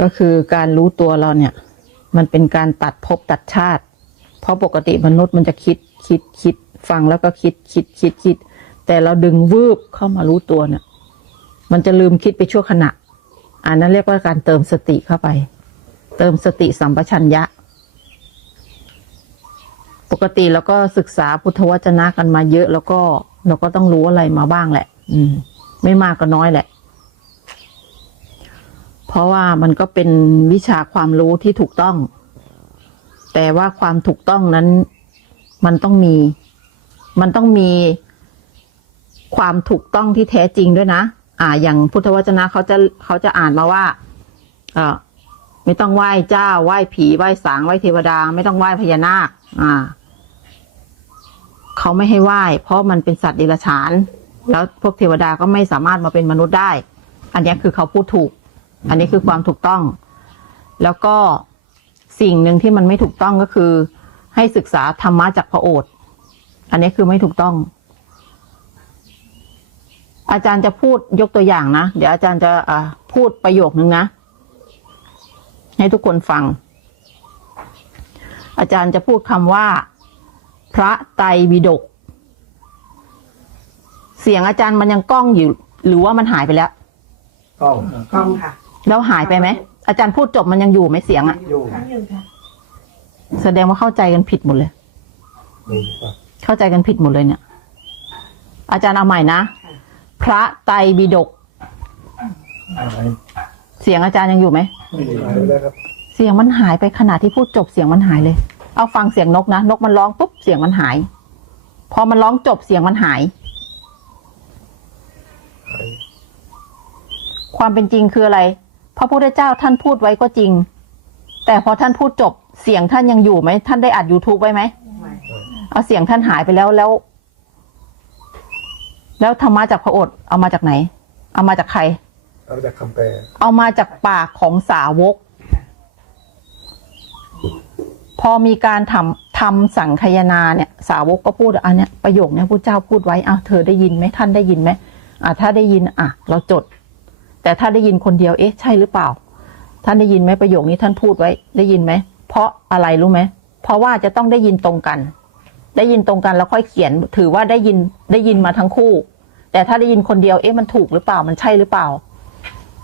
ก็คือการรู้ตัวเราเนี่ย มันเป็นการตัดภพตัดชาติ เพราะปกติมนุษย์มันจะคิดคิดคิดฟังแล้วก็คิดคิดคิดคิด แต่เราดึงวืบเข้ามารู้ตัวเนี่ย มันจะลืมคิดไปชั่วขณะ อันนั้นเรียกว่าการเติมสติเข้าไป เติมสติสัมปชัญญะ ปกติเราก็ศึกษาพุทธวจนะกันมาเยอะ แล้วก็เราก็ต้องรู้อะไรมาบ้างแหละ อืม ไม่มากก็น้อยแหละ ราะว่ามันก็เป็นวิชาความรู้ที่ถูกต้อง แต่ว่าความถูกต้องนั้น มันต้องมี มันต้องมีความถูกต้องที่แท้จริงด้วยนะ อ่า อย่างพุทธวจนะเขาจะเขาจะอ่านมาว่า เออไม่ต้องไหว้เจ้า ไหว้ผี ไหว้สาง ไหว้เทวดา ไม่ต้องไหว้พญานาค อ่า เขาไม่ให้ไหว้ เพราะมันเป็นสัตว์เดรัจฉาน แล้วพวกเทวดาก็ไม่สามารถมาเป็นมนุษย์ได้ อันนี้คือเขาพูดถูก อันนี้คือความถูกต้อง แล้วก็สิ่งหนึ่งที่มันไม่ถูกต้องก็คือ ให้ศึกษาธรรมะจากพระโอษฐ์อันนี้คือไม่ถูกต้อง อาจารย์จะพูดยกตัวอย่างนะ เดี๋ยวอาจารย์จะอพูดประโยคนึงนะ ให้ทุกคนฟัง อาจารย์จะพูดคำว่า พระไตรปิฎกเสียงอาจารย์มันยังก้องอยู่ หรือว่ามันหายไปแล้วกล้องกล้องค่ะ แล้วหายไปไหมอาจารย์พูดจบมันยังอยู่ไหมเสียงอะอยู่ค่ะอยู่ค่ะแสดงว่าเข้าใจกันผิดหมดเลยนี่ป่ะเข้าใจกันผิดหมดเลยเนี่ย อาจารย์เอาใหม่นะ พระไตรปิฎกอะไรเสียงอาจารย์ยังอยู่ไหม ไม่ได้หายไปแล้วครับเสียงมันหายไปขณะที่พูดจบเสียงมันหายเลย เอาฟังเสียงนกนะ นกมันร้องปุ๊บเสียงมันหาย พอมันร้องจบเสียงมันหายหายความเป็นจริงคืออะไร พระพุทธเจ้าท่านพูดไว้ก็จริง แต่พอท่านพูดจบเสียงท่านยังอยู่ไหม ท่านได้อัด YouTube ไว้ไหมไม่เอาเสียงท่านหายไปแล้วแล้ว แล้วธรรมะจากพระโอษฐ์เอามาจากไหน เอามาจากใคร เอาจากคำแปลเอามาจากปากของสาวก พอมีการทำทำสังคายนาเนี่ย สาวกก็พูดอันเนี้ยประโยคเนี้ยพระเจ้าพูดไว้อ้าวเธอได้ยินไหมท่านได้ยินไหมอ่าถ้าได้ยินอะ เราจด แต่ถ้าได้ยินคนเดียวเอ๊ะใช่หรือเปล่า ท่านได้ยินไหมประโยคนี้ท่านพูดไว้ได้ยินไหม เพราะอะไรรู้ไหมเพราะว่าจะต้องได้ยินตรงกัน ได้ยินตรงกันแล้วค่อยเขียน ถือว่าได้ยินได้ยินมาทั้งคู่ แต่ถ้าได้ยินคนเดียวเอ๊ะมันถูกหรือเปล่ามันใช่หรือเปล่า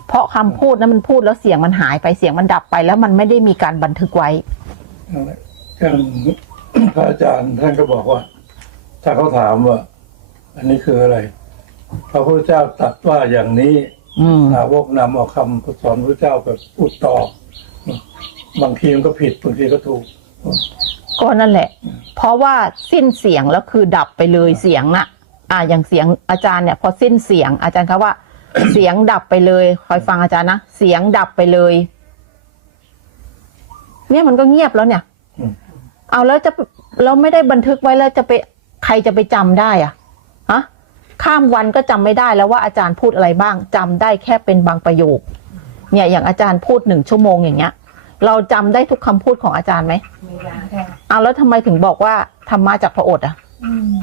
เพราะคำพูดนั้นมันพูดแล้วเสียงมันหายไปเสียงมันดับไป แล้วมันไม่ได้มีการบันทึกไว้นั่นแหละอย่างพระอาจารย์ท่านก็บอกว่า ถ้าเขาถามว่า อันนี้คืออะไรพระพุทธเจ้าตรัสว่าอย่างนี้ อืมสาวกนำเอาคำสอนพระเจ้าแบบพูดต่อ บางทีมันก็ผิดบางทีก็ถูก ก็นั่นแหละ เพราะว่าสิ้นเสียงแล้วคือดับไปเลยเสียงน่ะ อ่าอย่างเสียงอาจารย์เนี่ย พอสิ้นเสียง อาจารย์เขาว่า เสียงดับไปเลยคอยฟังอาจารย์นะเสียงดับไปเลย เนี่ยมันก็เงียบแล้วเนี่ยอืมเอาแล้วจะเราไม่ได้บันทึกไว้แล้วจะไปใครจะไปจำได้อะฮะ ข้ามวันก็จำไม่ได้แล้วว่าอาจารย์พูดอะไรบ้างจำได้แค่เป็นบางประโยค เนี่ยอย่างอาจารย์พูดหนึ่งชั่วโมงอย่างเงี้ย เราจำได้ทุกคำพูดของอาจารย์ไหมมียาแค่เอาแล้วทำไมถึงบอกว่าธรรมะจากพระโอษฐ์อะอืม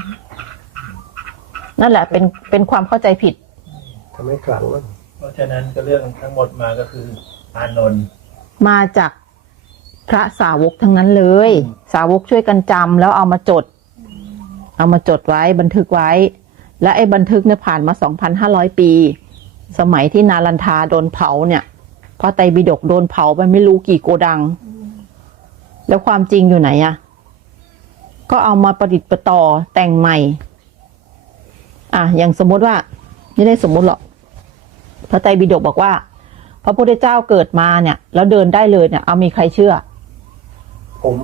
นั่นแหละเป็นเป็นความเข้าใจผิดทำให้ขลังมั้งเพราะฉะนั้นก็เรื่องทั้งหมดมาก็คืออานนท์มาจากพระสาวกทั้งนั้นเลย สาวกช่วยกันจำแล้วเอามาจด เอามาจดไว้บันทึกไว้ และไอ้บันทึกเนี่ยผ่านมาสองพันห้าร้อยปี สมัยที่นาลันทาโดนเผาเนี่ยพระไตรปิฎกโดนเผาไปไม่รู้กี่โกดัง แล้วความจริงอยู่ไหนอะก็เอามาประดิษฐ์ประต่อแต่งใหม่ อะอย่างสมมติว่า ไม่ได้สมมุติหรอก พระไตรปิฎกบอกว่า พระพุทธเจ้าเกิดมาเนี่ย แล้วเดินได้เลยเนี่ย เอามีใครเชื่อ ผม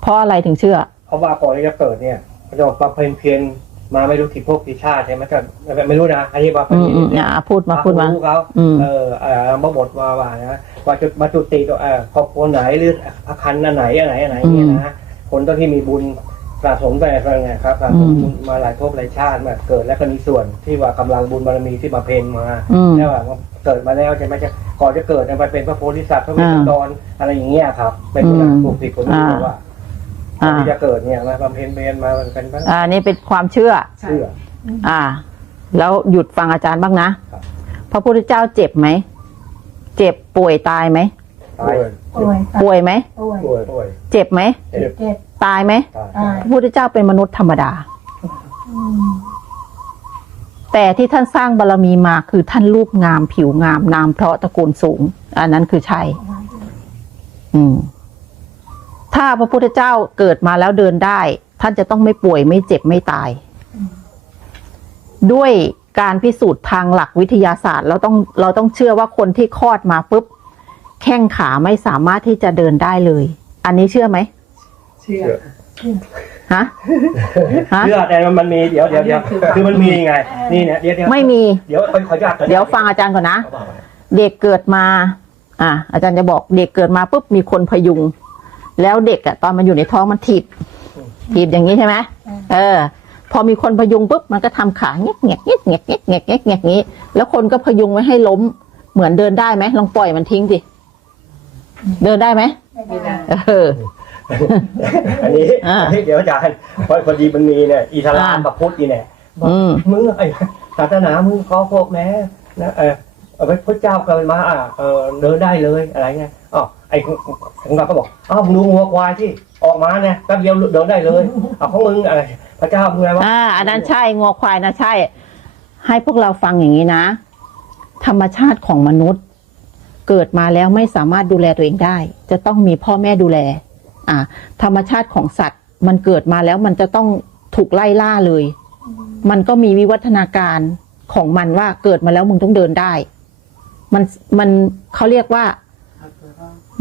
เพราะอะไรถึงเชื่อ เพราะว่าก่อนที่จะเกิดเนี่ยพระเจ้าบำเพ็ญเพียร มาไม่รู้กี่ภพกี่ชาติใช่ไหมก็ไม่รู้นะอันนี้บำเพ็อืญมอืมอะพูดมาพูดมารู้เขาอืมเออเออมาบทมาว่านะว่าจุดมาจุติตัวเออครอบครัวไหนหรือพระคันอันไหนอันไหนอันไหนเนี่ยนะคนต้องที่มีบุญสะสมไปอะไรไงครับสะสมบุญมาหลายภพหลายชาติมาเกิดแล้วก็มีส่วนที่ว่ากำลังบุญบารมีที่มาเพนมาอืมแล้วว่าเกิดมาแล้วใช่ไหมจะก่อนจะเกิดเนี่ยไปเป็นพระโพธิสัตว์พระเวสสันดรอะไรอย่างเงี้ยครับ เป็นคนอืมถูกผิดคนนี้อ่าว่า อ่า ที่จะเกิดเนี่ยมาบำเพ็ญเพียรมามันเป็นพระอ่านี่เป็นความเชื่อ ใช่เชื่อ อ่า แล้วหยุดฟังอาจารย์บ้างนะครับ พระพุทธเจ้าเจ็บไหม เจ็บป่วยตายไหม ตายป่วยป่วยป่วยไหม ป่วยป่วยป่วยเจ็บไหม เจ็บตายไหม ตายตายพระพุทธเจ้าเป็นมนุษย์ธรรมดา อืมแต่ที่ท่านสร้างบารมีมาคือท่านรูปงามผิวงามนามเพราะตระกูลสูง อันนั้นคือใช่อืม ถ้าพระพุทธเจ้าเกิดมาแล้วเดินได้ ท่านจะต้องไม่ป่วยไม่เจ็บไม่ตาย ด้วยการพิสูจน์ทางหลักวิทยาศาสตร์ เราต้องเราต้องเชื่อว่าคนที่คลอดมาปุ๊บแข้งขาไม่สามารถที่จะเดินได้เลย อันนี้เชื่อไหมเชื่อฮะฮะเชื่อแต่มันมีเดี๋ยวเดี๋ยวเดี๋ยวคือมันมีไง นี่เนี่ยเดี๋ยวเดี๋ยวไม่มีเดี๋ยวขอขออนุญาตเดี๋ยวฟังอาจารย์ก่อนนะเขาบอกว่าเด็กเกิดมา อะอาจารย์จะบอกเด็กเกิดมาปุ๊บมีคนพยุง แล้วเด็กอะตอนมันอยู่ในท้องมันถีบถีบอย่างนี้ใช่ไหมเออ พอมีคนพยุงปุ๊บมันก็ทำขาเงี้ยเงี้ยเงี้ยเงี้ยเงี้ยเงี้ยเงี้ยเงี้ยงี้แล้วคนก็พยุงไว้ให้ล้ม เหมือนเดินได้ไหมลองปล่อยมันทิ้งสิเดินได้ไหมไม่ได้เอออันนี้อ่าอันนี้เดี๋ยวอาจารย์เพราะพอดีมันมีเนี่ยอิสลามอ่ากับพุทธนี่เนี่ยบอกอืมมึงไอศาสนามึงขอพวกแม้นะเออ เอาไปพระเจ้ากิดมาอะเออเดินได้เลยอะไรเงี้ยอ๋อไอ้ของเราก็บอกอ้าวมึงดูงัวควายที่ออกมาเนี่ยแป๊บเดียวเดินได้เลยเอาของมึงอะไรพระเจ้ามึงอะไรวะอ่าอันนั้นใช่งอควายนะใช่ ให้พวกเราฟังอย่างนี้นะ ธรรมชาติของมนุษย์ เกิดมาแล้วไม่สามารถดูแลตัวเองได้ จะต้องมีพ่อแม่ดูแล อ่า ธรรมชาติของสัตว์ มันเกิดมาแล้วมันจะต้องถูกไล่ล่าเลย มันก็มีวิวัฒนาการของมันว่าเกิดมาแล้วมึงต้องเดินได้ มันมันเขาเรียกว่า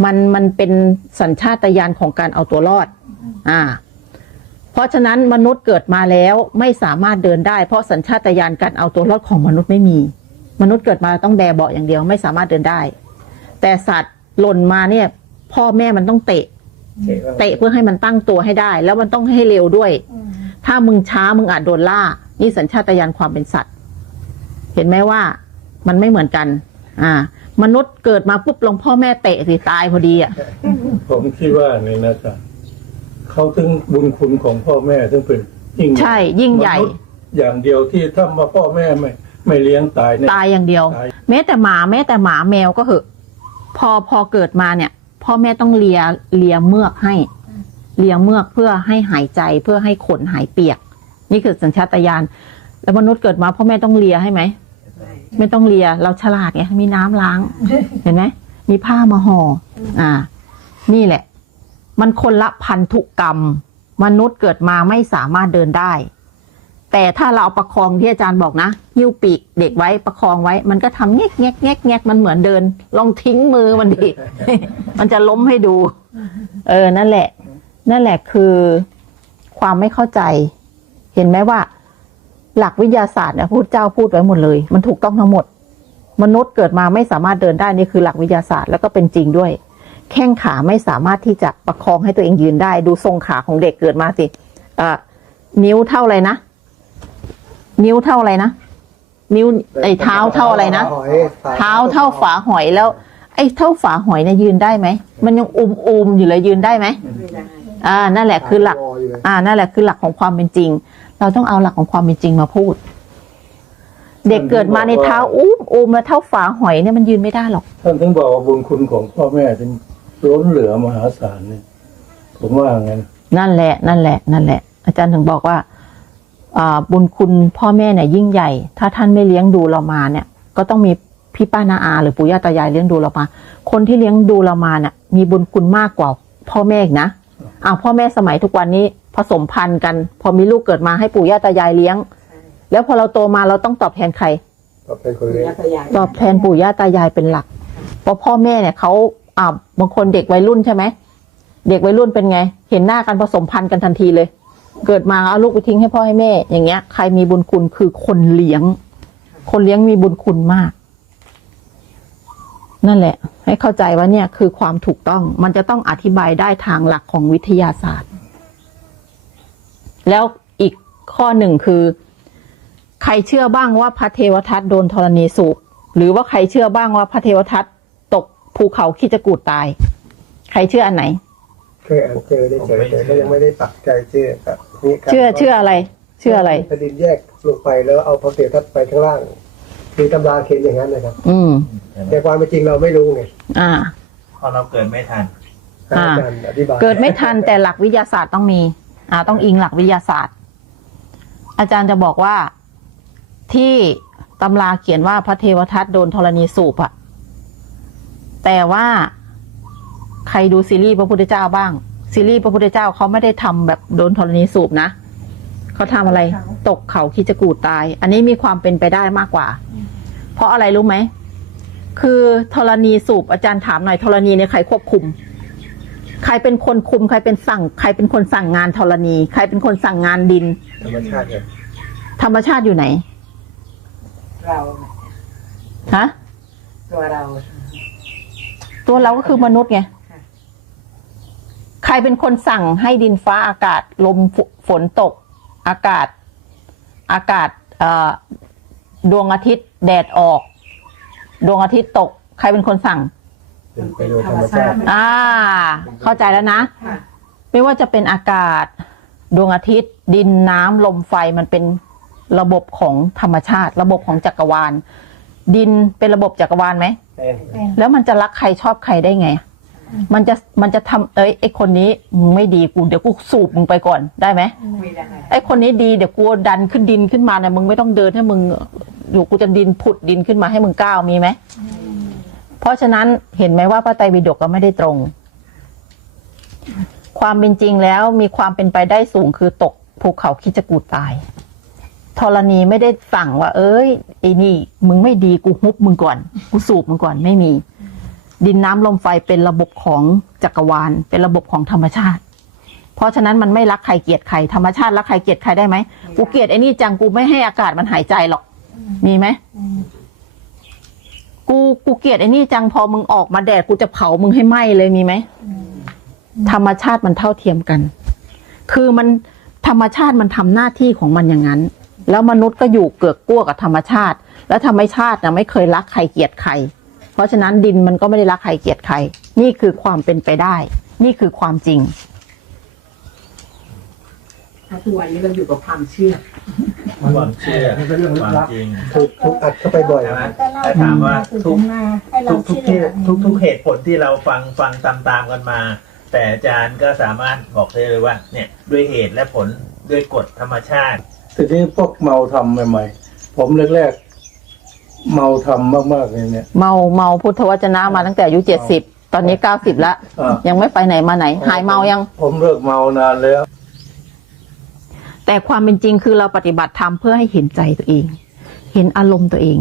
มันมันเป็นสัญชาตญาณของการเอาตัวรอด อ่า เพราะฉะนั้นมนุษย์เกิดมาแล้วไม่สามารถเดินได้ เพราะสัญชาตญาณการเอาตัวรอดของมนุษย์ไม่มี มนุษย์เกิดมาต้องแบเบาะอย่างเดียวไม่สามารถเดินได้ แต่สัตว์หล่นมาเนี่ย พ่อแม่มันต้องเตะ เตะเพื่อให้มันตั้งตัวให้ได้ แล้วมันต้องให้เร็วด้วย ถ้ามึงช้ามึงอาจโดนล่า นี่สัญชาตญาณความเป็นสัตว์ เห็นไหมว่ามันไม่เหมือนกัน อ่า มนุษย์เกิดมาปุ๊บลงพ่อแม่เตะสิตายพอดีอะ ผมคิดว่านี่นะจ๊ะเขาถึงบุญคุณของพ่อแม่ถึงเป็นยิ่งใช่ยิ่งใหญ่ มนุษย์อย่างเดียวที่ถ้ามาพ่อแม่ไม่ไม่เลี้ยงตายเนี่ย ตายอย่างเดียว ตาย แม้แต่หมาแม้แต่หมาแมวก็เหอะ พอพอเกิดมาเนี่ย พ่อแม่ต้องเลียเลียเมือกให้ เลียเมือกเพื่อให้หายใจเพื่อให้ขนหายเปียก นี่คือสัญชาตญาณแล้วมนุษย์เกิดมาพ่อแม่ต้องเลียให้ไหม ไม่ต้องเลียเราฉลาดไงมีน้ำล้าง เห็นไหมมีผ้ามาห่ออ่า นี่แหละ มันคนละพันธุกรรม มนุษย์เกิดมาไม่สามารถเดินได้ แต่ถ้าเราเอาประคองที่อาจารย์บอกนะหิ้วปีกเด็กไว้ประคองไว้ มันก็ทำแงกแงกแงกแงกมันเหมือนเดิน ลองทิ้งมือมันดิมันจะล้มให้ดู เออนั่นแหละ นั่นแหละคือความไม่เข้าใจ เห็นไหมว่า หลักวิทยาศาสตร์เนี่ยพระเจ้าพูดไว้หมดเลย มันถูกต้องทั้งหมด มนุษย์เกิดมาไม่สามารถเดินได้นี่คือหลักวิทยาศาสตร์แล้วก็เป็นจริงด้วย แข้งขาไม่สามารถที่จะประคองให้ตัวเองยืนได้ ดูทรงขาของเด็กเกิดมาสิเอ่อนิ้วเท่าอะไรนะ นิ้วเท่าอะไรนะ นิ้วไอ้เท้าเท่าอะไรนะ เท้าเท่าฝาหอยแล้ว ไอ้เท่าฝาหอยเนี่ยยืนได้ไหม มันยังอุมอุมอยู่เลยยืนได้ไหมอ่านั่นแหละคือหลัก อ่านั่นแหละคือหลักของความเป็นจริง เราต้องเอาหลักของความเป็นจริงมาพูด เด็กเกิดมาในเท้าอุ้มอุ้มแล้วเท่าฝาหอยเนี่ยมันยืนไม่ได้หรอก ท่านถึงบอกว่าบุญคุณของพ่อแม่ถึงล้นเหลือมหาศาลเนี่ยผมว่างั้นนั่นแหละ นั่นแหละ นั่นแหละ อาจารย์ถึงบอกว่าอ่าบุญคุณพ่อแม่เนี่ยยิ่งใหญ่ ถ้าท่านไม่เลี้ยงดูเรามาเนี่ย ก็ต้องมีพี่ป้านาอา หรือปู่ย่าตายายเลี้ยงดูเรามา คนที่เลี้ยงดูเรามาเนี่ยมีบุญคุณมากกว่าพ่อแม่อีกนะอ่าพ่อแม่สมัยทุกวันนี้ ผสมพันธุ์กัน พอมีลูกเกิดมาให้ปู่ย่าตายายเลี้ยง แล้วพอเราโตมาเราต้องตอบแทนใครก็เป็นคนเลี้ยงตอบแทนปู่ย่าตายายเป็นหลักเพราะพ่อแม่เนี่ยเขาอ่าบางคนเด็กวัยรุ่นใช่ไหมเด็กวัยรุ่นเป็นไง เห็นหน้ากันผสมพันธุ์กันทันทีเลย เกิดมาเอาลูกไปทิ้งให้พ่อให้แม่ อย่างเงี้ย ใครมีบุญคุณคือคนเลี้ยง คนเลี้ยงมีบุญคุณมาก นั่นแหละ ให้เข้าใจว่าเนี่ยคือความถูกต้อง มันจะต้องอธิบายได้ทางหลักของวิทยาศาสตร์ แล้วอีกข้อหนึ่งคือ ใครเชื่อบ้างว่าพระเทวทัตโดนธรณีสูบหรือว่าใครเชื่อบ้างว่าพระเทวทัตตกภูเขาคิดจะกูดตาย ใครเชื่ออันไหน เคยอ่านเจอได้เจอแต่ก็ยังไม่ได้ปักใจเชื่อครับนี่ครับเชื่อเชื่ออะไร เชื่ออะไรแผ่นดินแยกลงไปแล้วเอาพระเถรทัตไปข้างล่างมีตำราเขียนอย่างนั้นนะครับ อืม แต่ความเป็นจริงเราไม่รู้ไงอ่าเพราะเราเกิดไม่ทันอ่าอาจารย์อธิบาย เกิดไม่ทันแต่หลักวิทยาศาสตร์ต้องมี อ่าต้องอิงหลักวิทยาศาสตร์ อาจารย์จะบอกว่าที่ตำราเขียนว่าพระเทวทัตโดนธรณีสูบอะแต่ว่าใครดูซีรีส์พระพุทธเจ้าบ้าง ซีรีส์พระพุทธเจ้าเขาไม่ได้ทำแบบโดนธรณีสูบนะเขาทำอะไรตกเขาคิดจะกูดตาย อันนี้มีความเป็นไปได้มากกว่า เพราะอะไรรู้ไหม คือธรณีสูบอาจารย์ถามหน่อยธรณีเนี่ยใครควบคุม ใครเป็นคนคุม ใครเป็นสั่ง ใครเป็นคนสั่งงานธรณี ใครเป็นคนสั่งงานดิน ธรรมชาติเนี่ยธรรมชาติอยู่ไหน เราฮะตัวเรา ตัวเราก็คือมนุษย์ไงค่ะใครเป็นคนสั่งให้ดินฟ้าอากาศลมฝฝนตก อากาศ อากาศเอ่อดวงอาทิตย์ แดดออก ดวงอาทิตย์ตก ใครเป็นคนสั่ง เป็นไปโดยธรรมชาติอ่า เข้าใจแล้วนะ ค่ะไม่ว่าจะเป็นอากาศ ดวงอาทิตย์ ดินน้ำลมไฟมันเป็นระบบของธรรมชาติ ระบบของจักรวาล ดินเป็นระบบจักรวาลไหมเป็นแล้วมันจะรักใครชอบใครได้ไง มันจะมันจะทำเอ้ยไอคนนี้มึงไม่ดีกูเดี๋ยวกูสูบมึงไปก่อนได้ไหมไม่ได้ไอคนนี้ดีเดี๋ยวกูดันขึ้นดินขึ้นมาเนี่ยมึงไม่ต้องเดินให้มึงอยู่กูจะดินผุดดินขึ้นมาให้มึงก้าวมีไหม เพราะฉะนั้นเห็นไหมว่าพระไตรปิฎกก็ไม่ได้ตรง ความเป็นจริงแล้วมีความเป็นไปได้สูงคือตกภูเขาคิดจะกูตายธรณีไม่ได้สั่งว่า เอ้ยไอ้นี่ มึงไม่ดีกูฮุบมึงก่อนกูสูบมึงก่อนไม่มี ดินน้ำลมไฟเป็นระบบของจักรวาล เป็นระบบของธรรมชาติ เพราะฉะนั้นมันไม่รักใครเกลียดใครธรรมชาติรักใครเกลียดใครได้ไหมกูเกลียดไอ้นี่จังกูไม่ให้อากาศมันหายใจหรอก มีไหม กูกูเกลียดไอ้นี่จังพอมึงออกมาแดดกูจะเผามึงให้ไหม้เลยมีไหมธรรมชาติมันเท่าเทียมกัน คือมันธรรมชาติมันทำหน้าที่ของมันอย่างนั้น แล้วมนุษย์ก็อยู่เกือกกลัวกับธรรมชาติ แล้วธรรมชาตินะไม่เคยรักใครเกลียดใคร เพราะฉะนั้นดินมันก็ไม่ได้รักใครเกลียดใคร นี่คือความเป็นไปได้ นี่คือความจริงถ้าทุกวันนี้เราอยู่กับความเชื่อ ความเชื่อมันเป็นเรื่องลึคกวามลับจริง ถูกถูกอัดเข้าไปบ่อย ใช่ไหมนะแต่ถามว่าทุกให้เราทุกทุกเชื่ที่อทุกทุกเหตุผลที่เราฟังฟังตามตามๆกันมา แต่อาจารย์ก็สามารถบอกได้เลยว่า เนี่ยด้วยเหตุและผลด้วยกฎธรรมชาติ ทีนี้พวกเมาทำใหม่ๆ ผมแรกๆ เมาทำมากๆเลยเนี่ย เมาเมาพุทธวจนะมาตั้งแต่อายุเจ็ดสิบตอนนี้เก้าสิบแล้วอ่ายังไม่ไปไหนมาไหน หายเมายัง ผมเลิกเมานานแล้ว แต่ความเป็นจริงคือเราปฏิบัติธรรมเพื่อให้เห็นใจตัวเอง เห็นอารมณ์ตัวเอง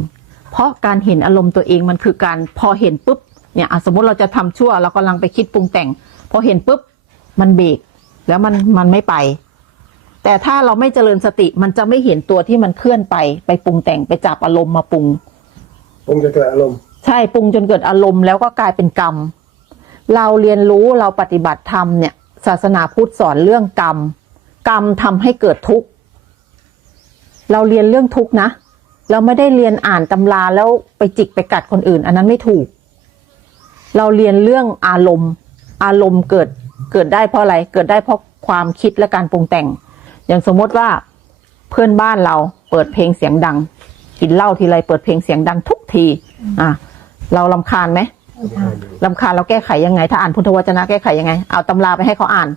เพราะการเห็นอารมณ์ตัวเองมันคือการพอเห็นปุ๊บเนี่ยอะสมมติเราจะทำชั่วเรากำลังไปคิดปรุงแต่ง พอเห็นปุ๊บมันเบรกแล้วมันมันไม่ไป แต่ถ้าเราไม่เจริญสติมันจะไม่เห็นตัวที่มันเคลื่อนไปไปปรุงแต่งไปจับอารมณ์มาปรุงคงจะเกิดอารมณ์ใช่ปรุงจนเกิดอารมณ์แล้วก็กลายเป็นกรรม เราเรียนรู้เราปฏิบัติธรรมเนี่ยศาสนาพุทธสอนเรื่องกรรม กรรมทำให้เกิดทุกข์เราเรียนเรื่องทุกข์นะ เราไม่ได้เรียนอ่านตำราแล้วไปจิกไปกัดคนอื่น อันนั้นไม่ถูก เราเรียนเรื่องอารมณ์ อารมณ์เกิดเกิดได้เพราะอะไร เกิดได้เพราะความคิดและการปรุงแต่ง อย่างสมมติว่าเพื่อนบ้านเราเปิดเพลงเสียงดัง กินเหล้าทีไรเปิดเพลงเสียงดังทุกที อะ เราลำคาญไหม ลำคาญเราแก้ไขยังไง ถ้าอ่านพุทธวจนะแก้ไขยังไง เอาตำราไปให้เขาอ่าน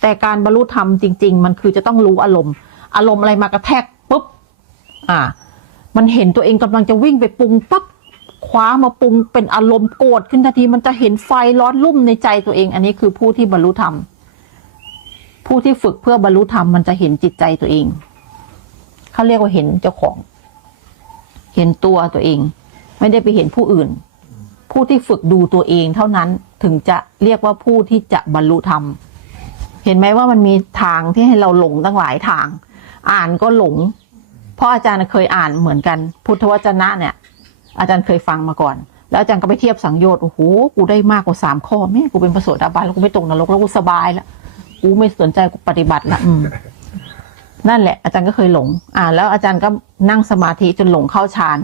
แต่การบรรลุธรรมจริง ๆ มันคือจะต้องรู้อารมณ์ อารมณ์อะไรมากระแทกปุ๊บ อ่า มันเห็นตัวเองกำลังจะวิ่งไปปรุงปั๊บคว้ามาปรุงเป็นอารมณ์โกรธขึ้นทันทีมันจะเห็นไฟร้อนรุ่มในใจตัวเอง อันนี้คือผู้ที่บรรลุธรรม ผู้ที่ฝึกเพื่อบรรลุธรรมมันจะเห็นจิตใจตัวเอง เขาเรียกว่าเห็นเจ้าของ เห็นตัวตัวเอง ไม่ได้ไปเห็นผู้อื่น ผู้ที่ฝึกดูตัวเองเท่านั้นถึงจะเรียกว่าผู้ที่จะบรรลุธรรม เห็นไหมว่ามันมีทางที่ให้เราหลงตั้งหลายทาง อ่านก็หลง เพราะอาจารย์เคยอ่านเหมือนกัน พุทธวจนะเนี่ย อาจารย์เคยฟังมาก่อน แล้วอาจารย์ก็ไปเทียบสังโยชน์โอ้โหกูได้มากกว่าสามข้อแม่กูเป็นประโสดาบันแล้วกูไม่ตกนรกแล้วกูสบายแล้วกูไม่สนใจกูปฏิบัติละอืมนั่นแหละอาจารย์ก็เคยหลง อ่า แล้วอาจารย์ก็นั่งสมาธิจนหลงเข้าฌาน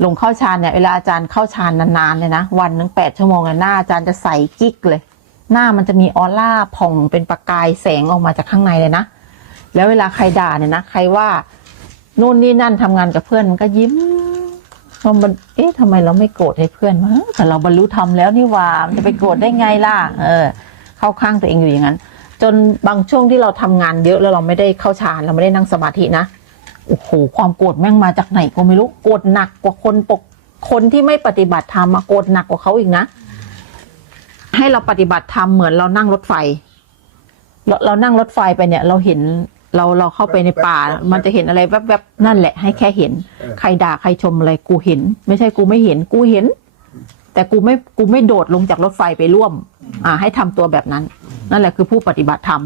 หลวงเข้าฌานเนี่ยเวลาอาจารย์เข้าฌานนานๆเลยนะวันหนึ่งแปดชั่วโมงหน้าอาจารย์จะใสกิ๊กเลย หน้ามันจะมีออร่าผ่องเป็นประกายแสงออกมาจากข้างในเลยนะ แล้วเวลาใครด่าเนี่ยนะใครว่านู่นนี่นั่นทำงานกับเพื่อนมันก็ยิ้มมันเอ๊ะทำไมเราไม่โกรธให้เพื่อนวะแต่เราบรรลุธรรมแล้วนี่ว่ามันจะไปโกรธได้ไงล่ะ เออ เข้าข้างตัวเองอยู่อย่างนั้น จนบางช่วงที่เราทำงานเยอะแล้วเราไม่ได้เข้าฌานเราไม่ได้นั่งสมาธินะ โอ้โหความโกรธแม่งมาจากไหนก็ไม่รู้โกรธหนักกว่าคนปกคนที่ไม่ปฏิบัติธรรมอะโกรธหนักกว่าเขาอีกนะ ให้เราปฏิบัติธรรมเหมือนเรานั่งรถไฟ เราเรานั่งรถไฟไปเนี่ย เราเห็นเราเราเข้าไปในป่า มันจะเห็นอะไรแวบๆนั่นแหละ ให้แค่เห็น ใครด่าใครชมอะไรกูเห็น ไม่ใช่กูไม่เห็นกูเห็น แต่กูไม่กูไม่โดดลงจากรถไฟไปร่วม อ่า ให้ทำตัวแบบนั้น นั่นแหละคือผู้ปฏิบัติธรรม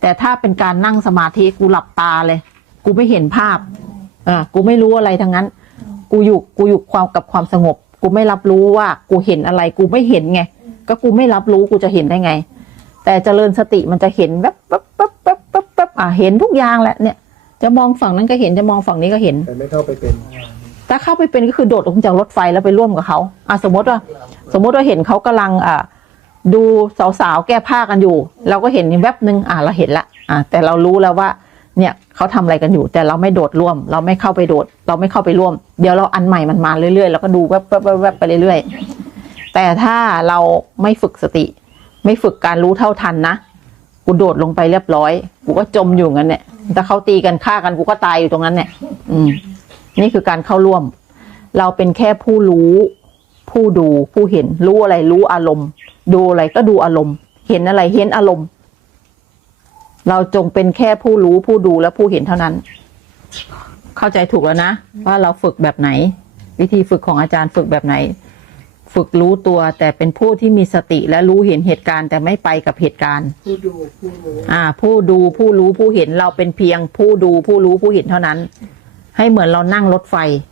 แต่ถ้าเป็นการนั่งสมาธิกูหลับตาเลย กูไม่เห็นภาพอ่ากูไม่รู้อะไรทั้งนั้น กูอยู่กูอยู่ความกับความสงบ กูไม่รับรู้ว่ากูเห็นอะไร กูไม่เห็นไง ก็กูไม่รับรู้กูจะเห็นได้ไง แต่เจริญสติมันจะเห็นแวบแวบแวบแวบแวบแวบอ่าเห็นทุกอย่างแหละเนี่ย จะมองฝั่งนั้นก็เห็นจะมองฝั่งนี้ก็เห็น แต่ไม่เข้าไปเป็นถ้าเข้าไปเป็นก็คือโดดลงจากรถไฟแล้วไปร่วมกับเขาอะสมมติว่า สมมติว่าเห็นเขากำลังอ่าดูสาวๆแก้ผ้ากันอยู่ เราก็เห็นแวบหนึ่งอะเราเห็นละอะแต่เรารู้แล้วว่า เนี่ยเขาทำอะไรกันอยู่ แต่เราไม่โดดร่วม เราไม่เข้าไปโดด เราไม่เข้าไปร่วม เดี๋ยวเราอันใหม่มันมาเรื่อยๆแล้วก็ดูแวบแวบแวบแวบไปเรื่อยๆ แต่ถ้าเราไม่ฝึกสติ ไม่ฝึกการรู้เท่าทันนะกูโดดลงไปเรียบร้อย กูก็จมอยู่งั้นเนี่ยถ้าเขาตีกันฆ่ากันกูก็ตายอยู่ตรงนั้นเนี่ย อืม นี่คือการเข้าร่วม เราเป็นแค่ผู้รู้ ผู้ดูผู้เห็นรู้อะไรรู้อารมณ์ ดูอะไรก็ดูอารมณ์ เห็นอะไรเห็นอารมณ์ เราจงเป็นแค่ผู้รู้ผู้ดูและผู้เห็นเท่านั้น เข้าใจถูกแล้วนะ ว่าเราฝึกแบบไหน วิธีฝึกของอาจารย์ฝึกแบบไหน ฝึกรู้ตัวแต่เป็นผู้ที่มีสติและรู้เห็นเหตุการณ์ แต่ไม่ไปกับเหตุการณ์ ผู้ดูผู้รู้อ่า ผู้ดูผู้รู้ผู้เห็นเราเป็นเพียง ผู้ดูผู้รู้ผู้เห็นเท่านั้น ให้เหมือนเรานั่งรถไฟเ